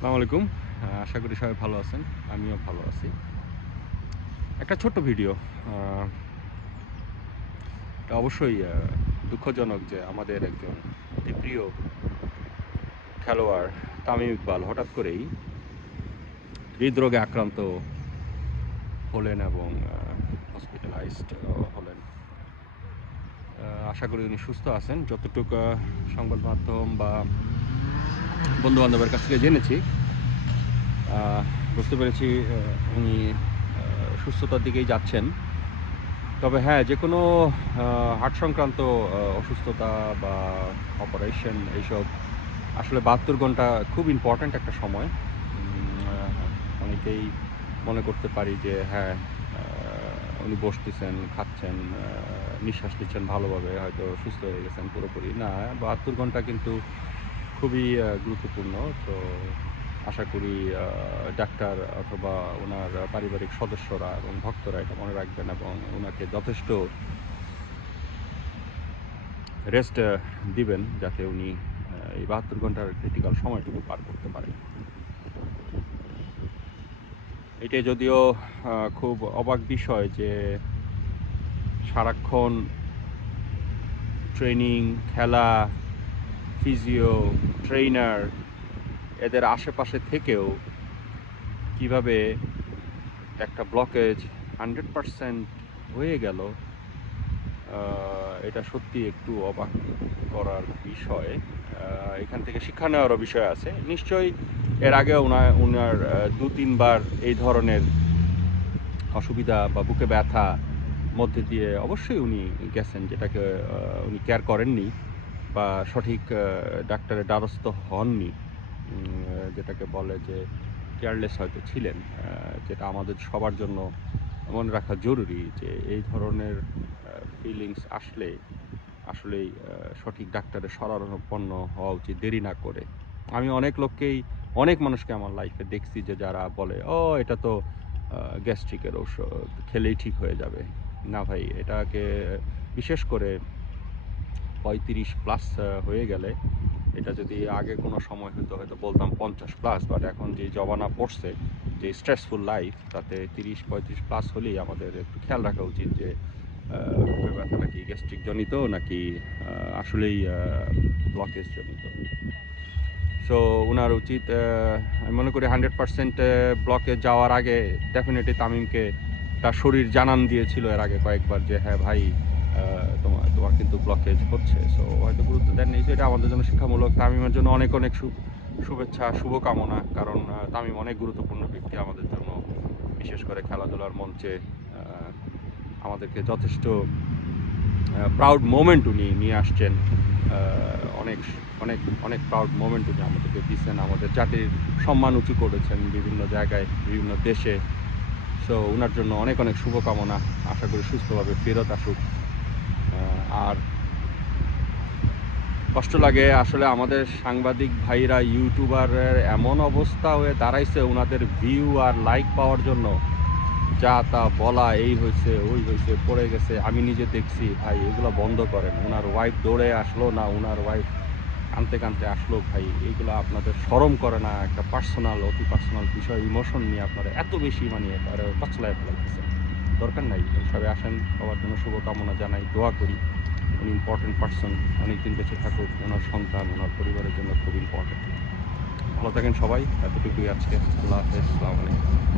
আসসালামু আলাইকুম। আশা করি সবাই ভালো আছেন, আমিও ভালো আছি। একটা ছোট্ট ভিডিও এটা অবশ্যই দুঃখজনক যে আমাদের একজন অতি প্রিয় খেলোয়াড় তামিম ইকবাল হঠাৎ করেই হৃদরোগে আক্রান্ত হলেন এবং হসপিটালাইজড হলেন। আশা করি উনি সুস্থ আছেন। যতটুকু সংবাদ মাধ্যম বা বন্ধু বান্ধবের কাছ থেকে জেনেছি। বুঝতে পেরেছি উনি সুস্থতার দিকেই যাচ্ছেন। তবে হ্যাঁ যে কোনো হার্ট সংক্রান্ত অসুস্থতা বা অপারেশন এইসব আসলে বাহাত্তর ঘণ্টা খুব ইম্পর্ট্যান্ট একটা সময়। অনেকেই মনে করতে পারি যে হ্যাঁ উনি বসতেছেন, খাচ্ছেন নিঃশ্বাস নিচ্ছেন ভালোভাবে, হয়তো সুস্থ হয়ে গেছেন পুরোপুরি। না, বাহাত্তর ঘণ্টা কিন্তু খুবই গুরুত্বপূর্ণ। তো আশা করি ডাক্তার অথবা ওনার পারিবারিক সদস্যরা এবং ভক্তরা এটা মনে রাখবেন এবং ওনাকে যথেষ্ট রেস্ট দিবেন যাতে উনি এই বাহাত্তর ঘণ্টার ক্রিটিক্যাল সময়টুকু পার করতে পারেন। এটা যদিও খুব অবাক বিষয় যে সারাক্ষণ ট্রেনিং খেলা ফিজিও ট্রেনার এদের আশেপাশে থেকেও কীভাবে একটা ব্লকেজ হান্ড্রেড পারসেন্ট হয়ে গেল এটা সত্যি একটু অবাক করার বিষয়। এখান থেকে শিক্ষা নেওয়ারও বিষয় আছে। নিশ্চয়ই এর আগে ওনার ওনার দু তিনবার এই ধরনের অসুবিধা বা বুকে ব্যথা মধ্যে দিয়ে অবশ্যই উনি গেছেন, যেটাকে উনি কেয়ার করেননি। বা সঠিক ডাক্তারের দ্বারস্থ হননি। যেটাকে বলে যে কেয়ারলেস হয়তো ছিলেন যেটা আমাদের সবার জন্য মনে রাখা জরুরি যে এই ধরনের ফিলিংস আসলে, আসলেই সঠিক ডাক্তারের শরণাপন্ন হওয়া উচিত, দেরি না করে। আমি অনেক লোককেই, অনেক মানুষকে আমার লাইফে দেখছি যে যারা বলে, ও, এটা তো গ্যাস্ট্রিকের ঔষধ, খেলেই ঠিক হয়ে যাবে। না ভাই, এটাকে বিশেষ করে পঁয়ত্রিশ প্লাস হয়ে গেলে এটা যদি আগে কোনো সময় হতো হয়তো বলতাম পঞ্চাশ প্লাস বাট এখন যে জমানা পড়ছে, যে স্ট্রেসফুল লাইফ তাতে তিরিশ, পঁয়ত্রিশ প্লাস হলেই আমাদের একটু খেয়াল রাখা উচিত যে ব্যথাটা কি গ্যাস্ট্রিক জনিত নাকি আসলেই ব্লকেজ জনিত? সো ওনার উচিত আমি মনে করি হান্ড্রেড পার্সেন্ট ব্লকে যাওয়ার আগে ডেফিনেটলি তামিমকে তার শরীর জানান দিয়েছিল এর আগে কয়েকবার যে হ্যাঁ ভাই তোমার তোমার কিন্তু ব্লকেজ হচ্ছে সো হয়তো গুরুত্ব দেননি। তো এটা আমাদের জন্য শিক্ষামূলক। তামিমের জন্য অনেক অনেক শুভেচ্ছা, শুভকামনা, কারণ তামিম অনেক গুরুত্বপূর্ণ ব্যক্তি আমাদের জন্য, বিশেষ করে খেলাধুলার মঞ্চে আমাদেরকে যথেষ্ট প্রাউড মোমেন্ট উনি নিয়ে আসছেন। অনেক অনেক অনেক প্রাউড মোমেন্ট উনি আমাদেরকে দিচ্ছেন। আমাদের জাতির সম্মান উঁচু করেছেন বিভিন্ন জায়গায়, বিভিন্ন দেশে। সো ওনার জন্য অনেক অনেক শুভকামনা। আশা করি সুস্থভাবে ফেরত আসুক। আর কষ্ট লাগে। আসলে আমাদের সাংবাদিক ভাইরা, ইউটিউবারের এমন অবস্থা হয়ে দাঁড়াইছে ওনাদের ভিউ আর লাইক পাওয়ার জন্য। যা তা বলা, এই হয়েছে, ওই হয়েছে, পড়ে গেছে, আমি নিজে দেখছি, ভাই, এগুলো বন্ধ করেন। ওনার ওয়াইফ দৌড়ে আসলো না ওনার ওয়াইফ কানতে কানতে আসলো, ভাই, এগুলো আপনাদের সরম করে না, একটা পার্সোনাল অতি পার্সোনাল বিষয় ইমোশন নিয়ে আপনারা এত বেশি মানে কচলায় ফেলাইতেছে দরকার নাই সবাই আসেন, সবার জন্য শুভকামনা জানাই, দোয়া করি। উনি ইম্পর্টেন্ট পার্সন অনেকদিন বেঁচে থাকুক, ওনার সন্তান, ওনার পরিবারের জন্য খুব ইম্পর্টেন্ট ভালো থাকেন সবাই, এতটুকুই আজকে। আল্লাহ হাফেজ আলাইকুম।